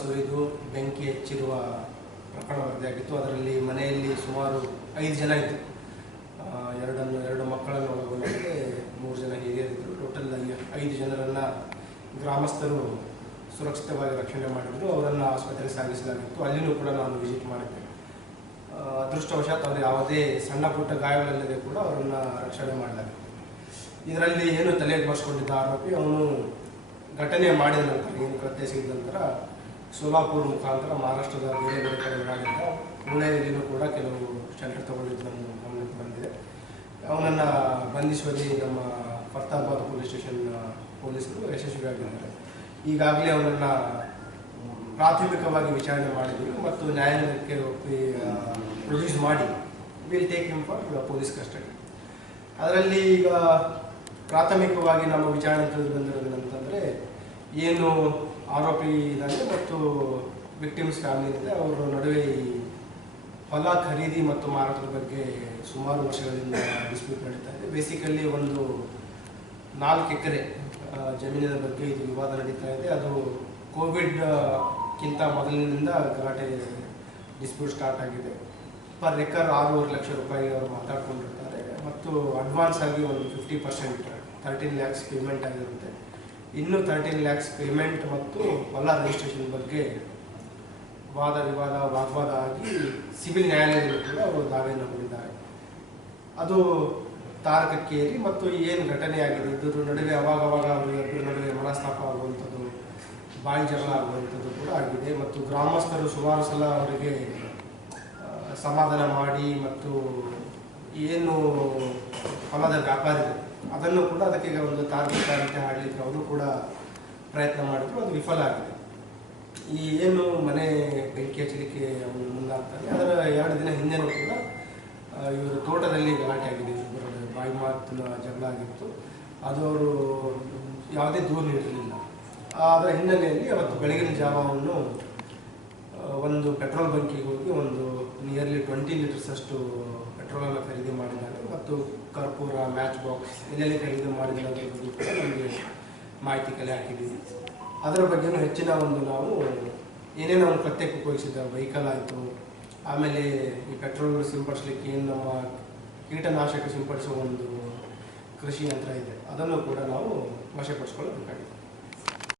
ಸುರಿದು ಬೆಂಕಿ ಹೆಚ್ಚಿರುವ ಪ್ರಕರಣ ವರದಿಯಾಗಿತ್ತು. ಅದರಲ್ಲಿ ಮನೆಯಲ್ಲಿ ಸುಮಾರು 5 ಜನ ಇದ್ದರು. ಎರಡು ಮಕ್ಕಳನ್ನು ಒಳಗೊಂಡಂತೆ 3 ಜನ ಹಿರಿಯರಿದ್ದರು. ಟೋಟಲ್ 5 ಜನರನ್ನು ಗ್ರಾಮಸ್ಥರು ಸುರಕ್ಷಿತವಾಗಿ ರಕ್ಷಣೆ ಮಾಡಿದ್ರು. ಅವರನ್ನು ಆಸ್ಪತ್ರೆಗೆ ಸಾಗಿಸಲಾಗಿತ್ತು. ಅಲ್ಲಿನೂ ಕೂಡ ನಾನು ವಿಸಿಟ್ ಮಾಡಿದ್ದೆ. ಅದೃಷ್ಟವಶಾತ್ ಅವರು ಯಾವುದೇ ಸಣ್ಣ ಪುಟ್ಟ ಗಾಯಗಳಿಲ್ಲದೆ ಕೂಡ ಅವರನ್ನು ರಕ್ಷಣೆ ಮಾಡಲಾಗಿತ್ತು. ಇದರಲ್ಲಿ ಏನು ತಲೆಗೆ ಮಾಡಿಸ್ಕೊಂಡಿದ್ದ ಆರೋಪಿ ಅವನು ಘಟನೆ ಮಾಡಿದ ನಂತರ, ಏನು ಕೃತ್ಯ ಸಿಗಿದ ನಂತರ ಸೋಲಾಪುರ ಮುಖಾಂತರ ಮಹಾರಾಷ್ಟ್ರದ ಬೇರೆ ಬೇರೆ ಕಡೆ ಓಡಾಡಿದ್ದ. ಪುಣೆಯಲ್ಲಿಯೂ ಕೂಡ ಕೆಲವು ಶೆಲ್ಟರ್ ತಗೊಂಡಿದ್ದು ನಮ್ಮ ಗಮನಕ್ಕೆ ಬಂದಿದೆ. ಅವನನ್ನು ಬಂಧಿಸುವಲ್ಲಿ ನಮ್ಮ ಫರ್ತಾಬಾದ್ ಪೊಲೀಸ್ ಸ್ಟೇಷನ್ ಪೊಲೀಸರು ಯಶಸ್ವಿಯಾಗಿದ್ದಾರೆ. ಈಗಾಗಲೇ ಅವನನ್ನು ಪ್ರಾಥಮಿಕವಾಗಿ ವಿಚಾರಣೆ ಮಾಡಿದ್ದೀವಿ ಮತ್ತು ನ್ಯಾಯಾಲಯಕ್ಕೆ ಪ್ರೊಡ್ಯೂಸ್ ಮಾಡಿ will take him for police custody. ಅದರಲ್ಲಿ ಈಗ ಪ್ರಾಥಮಿಕವಾಗಿ ನಮ್ಮ ವಿಚಾರಣೆ ತಿಳಿದು ಬಂದಿರೋದೇನಂತಂದರೆ, ಏನು ಆರೋಪಿ ಇದ್ದಾನೆ ಮತ್ತು ವಿಕ್ಟಿಮ್ಸ್ ಫ್ಯಾಮಿಲಿ ಇದೆ, ಅವರ ನಡುವೆ ಹೊಲ ಖರೀದಿ ಮತ್ತು ಮಾರಾಟದ ಬಗ್ಗೆ ಸುಮಾರು ವರ್ಷಗಳಿಂದ ಡಿಸ್ಪ್ಯೂಟ್ ನಡೀತಾ ಇದೆ. ಬೇಸಿಕಲಿ ಒಂದು 4 ಎಕರೆ ಜಮೀನಿನ ಬಗ್ಗೆ ಇದು ವಿವಾದ ನಡೀತಾ ಇದೆ. ಅದು ಕೋವಿಡ್ಗಿಂತ ಮೊದಲಿನಿಂದ ಗಲಾಟೆ ಡಿಸ್ಪ್ಯೂಟ್ ಸ್ಟಾರ್ಟ್ ಆಗಿದೆ. ಪರ್ ಎಕರ್ 6.5 ಲಕ್ಷ ರೂಪಾಯಿ ಅವರು ಮಾತಾಡ್ಕೊಂಡಿರ್ತಾರೆ ಮತ್ತು ಅಡ್ವಾನ್ಸ್ ಆಗಿ ಒಂದು 50% 13 lakhs ಪೇಮೆಂಟ್ ಆಗಿರುತ್ತೆ. ಇನ್ನೂ 13 lakhs ಪೇಮೆಂಟ್ ಮತ್ತು ಹೊಲ ರಿಜಿಸ್ಟ್ರೇಷನ್ ಬಗ್ಗೆ ವಾಗ್ವಾದ ಆಗಿ ಸಿವಿಲ್ ನ್ಯಾಯಾಲಯದಲ್ಲೂ ಕೂಡ ಅವರು ದಾವೆಯನ್ನು ಹೂಡಿದ್ದಾರೆ. ಅದು ತಾರಕಕ್ಕೇರಿ ಮತ್ತು ಏನು ಘಟನೆಯಾಗಿದೆ ಇದ್ರ ನಡುವೆ ಅವಾಗವಾಗ ಅವರಿಬ್ಬರ ನಡುವೆ ಮನಸ್ತಾಪ ಆಗುವಂಥದ್ದು, ಬಾಯಿ ಜಗಳ ಆಗುವಂಥದ್ದು ಕೂಡ ಆಗಿದೆ. ಮತ್ತು ಗ್ರಾಮಸ್ಥರು ಸುಮಾರು ಸಲ ಅವರಿಗೆ ಸಮಾಧಾನ ಮಾಡಿ ಮತ್ತು ಏನು ಹೊಲದ ವ್ಯಾಪಾರಿಗಳು ಅದನ್ನು ಕೂಡ ಅದಕ್ಕೆ ಒಂದು ತಾರ್ಕಿಕ ಅಂತ್ಯ ಮಾಡಲಿಕ್ಕೆ ಅವರು ಕೂಡ ಪ್ರಯತ್ನ ಮಾಡಿದ್ರು. ಅದು ವಿಫಲ ಆಗಿದೆ. ಈ ಏನು ಮನೆ ಬೆಂಕಿ ಹಚ್ಚಲಿಕ್ಕೆ ಅವನು ಮುಂದಾಗ್ತಾನೆ, ಅದರ 2 ದಿನ ಹಿಂದೆನೂ ಕೂಡ ಇವರು ತೋಟದಲ್ಲಿ ಗಲಾಟೆ ಆಗಿದೆ. ಬಾಯಿ ಮಾತಿನ ಜಗಳ ಆಗಿತ್ತು. ಅದು ಅವರು ಯಾವುದೇ ದೂರು ನೀಡಿರಲಿಲ್ಲ. ಅದರ ಹಿನ್ನೆಲೆಯಲ್ಲಿ ಅವತ್ತು ಬೆಳಗಿನ ಜಾವವನ್ನು ಒಂದು ಪೆಟ್ರೋಲ್ ಬಂಕಿಗೆ ಹೋಗಿ ಒಂದು ನಿಯರ್ಲಿ 20 ಲೀಟರ್ಸ್ ಅಷ್ಟು ಪೆಟ್ರೋಲನ್ನು ಖರೀದಿ ಮಾಡಿದ್ದಾರೆ ಮತ್ತು ಕರ್ಪೂರ, ಮ್ಯಾಚ್ ಬಾಕ್ಸ್ ಎಲ್ಲೆಲ್ಲಿ ಖರೀದಿ ಮಾಡಿದ್ದಾರೆ ಬಗ್ಗೆ ಕೂಡ ನಮಗೆ ಮಾಹಿತಿ ಕಲೆ ಹಾಕಿದ್ದೀವಿ. ಅದರ ಬಗ್ಗೆಯೂ ಹೆಚ್ಚಿನ ನಾವು ಏನೇನು ನಾವು ಕೃತ್ಯಕ್ಕೆ ಉಪಯೋಗಿಸಿದ ವೆಹಿಕಲ್ ಆಯಿತು, ಆಮೇಲೆ ಈ ಪೆಟ್ರೋಲ್ ಸಿಂಪಡಿಸಲಿಕ್ಕೆ ಏನು ನಮ್ಮ ಕೀಟನಾಶಕ ಸಿಂಪಡಿಸುವ ಒಂದು ಕೃಷಿ ಯಂತ್ರ ಇದೆ, ಅದನ್ನು ಕೂಡ ನಾವು ವಶಪಡಿಸ್ಕೊಳ್ಳಬೇಕಾಗಿದೆ.